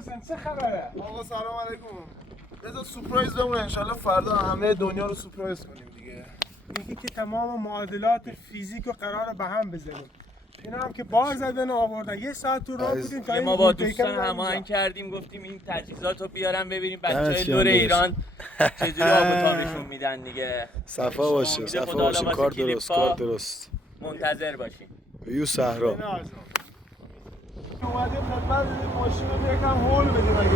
چه خبره؟ آقا سلام علیکم. بذار سورپرایز بمونه انشالله فردا همه دنیا رو سورپرایز کنیم دیگه. میگی که تمام معادلات فیزیک رو قراره به هم بزنیم. اینا هم که بار زدن و آوردن. یه ساعت تو راه بودیم تا ما با دوستان هماهنگ کردیم گفتیم این تجهیزات رو بیارن ببینیم بچهای لور ایران چجوری آب و تابشون میدن دیگه. صفا باشه صفا باشه، کار درست کار درست. منتظر باشیم. یو صحرا اومدیم خدمت این ماشین رو یکم هول بدیم اگه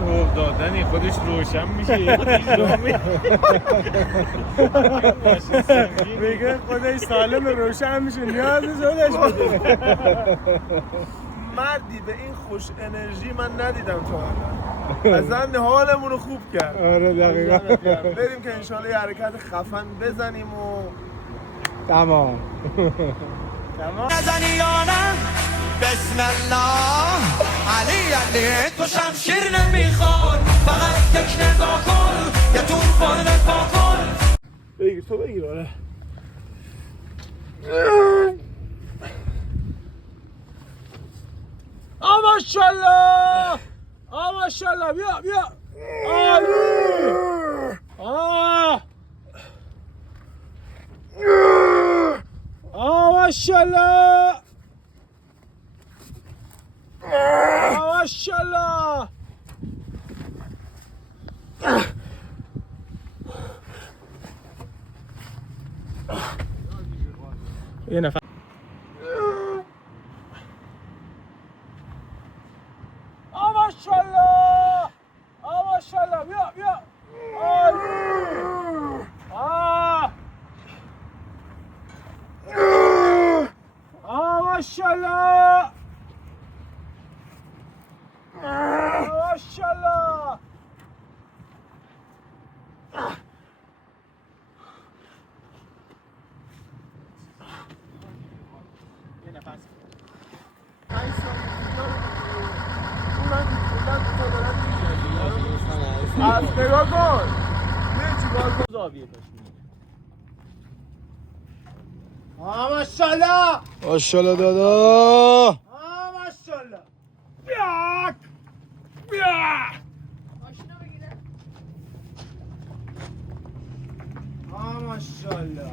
هول دادنی خودش روشن میشه. میگه خودش سالم روشن میشه نیاز نیست خودش بده. مردی به این خوش انرژی من ندیدم تا الان. اصلا حالمون رو خوب کرد. آره دقیقاً. بریم که انشالله یه حرکت خفن بزنیم و تمام. نزنی یا نه بسم الله علی علی تو شمشیر نمیخواد فقط یک نگاه کن یه توفان پا کن. بگیر تو بگیر. آره ماشاءالله ماشاءالله بیا عالی ماشاءالله ماشاءالله. یه نفر ماشاءالله ماشاءالله بیا عالی ماشاءالله ماشاءالله. یه نفس از نگاه کن. یه چیکار کن. زاویه داشت. ماشاءالله ماشاءالله دادا. ماشاءالله. ماشاءالله.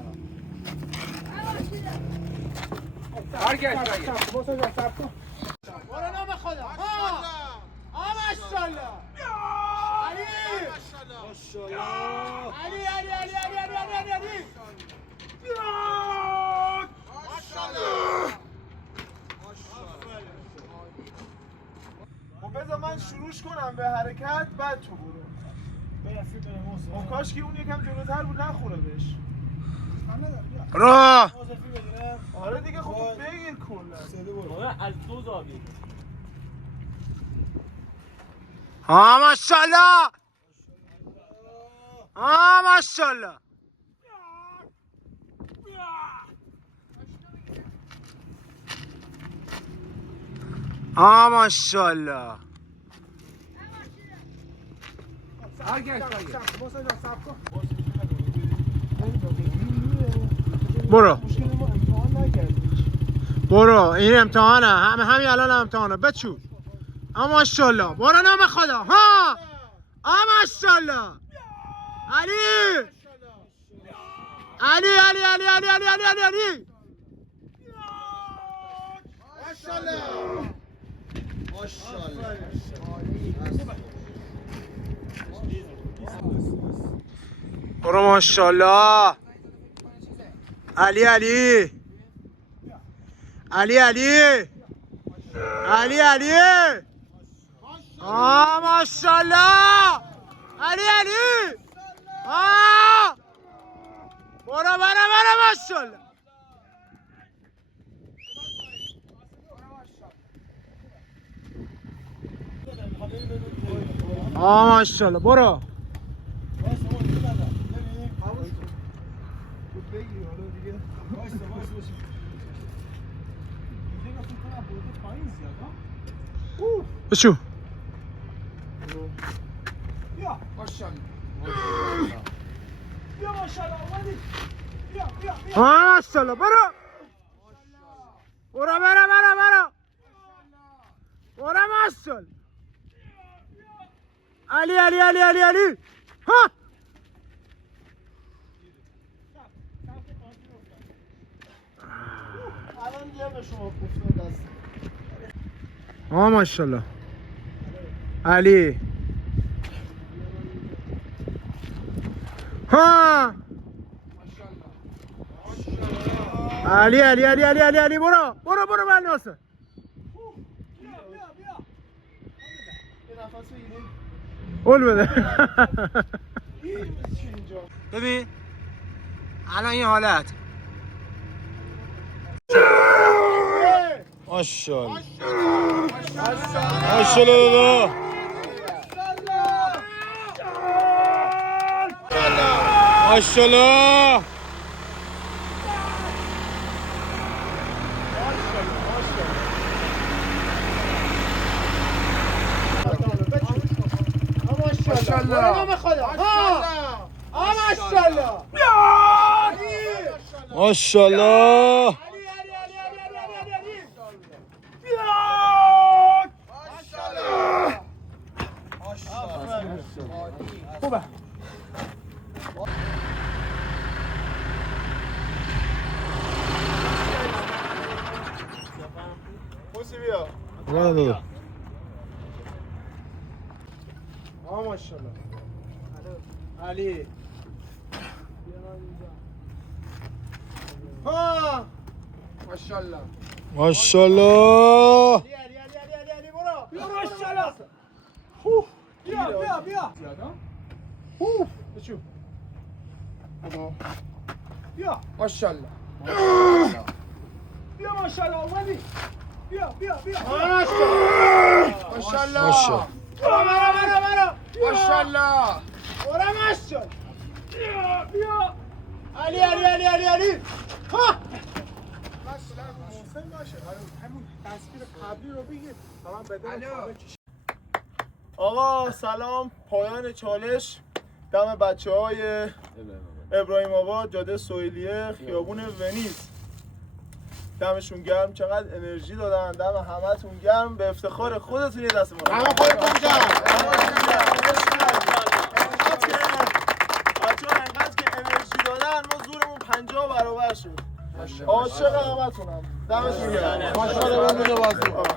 برو نام خدا. ماشاءالله. علی. ماشاءالله. علی. خب بذار من شروعش کنم به حرکت بعد تو برو. خب کاش که اون یکم جلوتر بود نخوره بهش. را آره دیگه خب بگیر کلا. از دو زاویه. ماشاءالله. ماشاءالله. ماشاءالله. برو این امتحانه همین الان امتحانه بچو. ماشاءالله. برو نام خدا. ماشاءالله. علی. برو ماشاءالله. علی ماشاءالله. علی برو ماشاءالله. ماشاءالله. برو بشو. ماشاءالله. برو ماشاءالله علی علی علی علی علی ها الان دیگه به شما افتاد دست. ماشاءالله علی ها علی علی علی علی علی علی برو برو برو من ناصر یه نفس بگیریم. اول بده چی اینجا؟ ببین الان این حالت ماشاءالله ماشاءالله ماشاءالله ماشاءالله خوبه موسی بیا. برو ماشاءالله علی ها ماشاءالله ماشاءالله علی علی علی علی علی برو بیا ماشاءالله بیا بیا بیا بچو بیا ماشاءالله بیا ماشاءالله ولی بیا بیا بیا ماشاءالله ماشاءالله ماشاءالله برو ماشاءالله بیا بیا علی علی علی علی علی ها همون تصویر قبلی رو بگیر تمام بدن آقا سلام، پایان چالش دم بچه های ابراهیم آباد، جاده سویلیه، خیابون ونیز. دمشون گرم، چقدر انرژی دادن. دم همتون گرم، به افتخار خودتون یه دست ما. همه خودتون گرم. بچه‌ها انقدر که انرژی دادن ما زورمون 50 برابر شد. عاشق همتونم. دمشون گرم. ماشاءالله.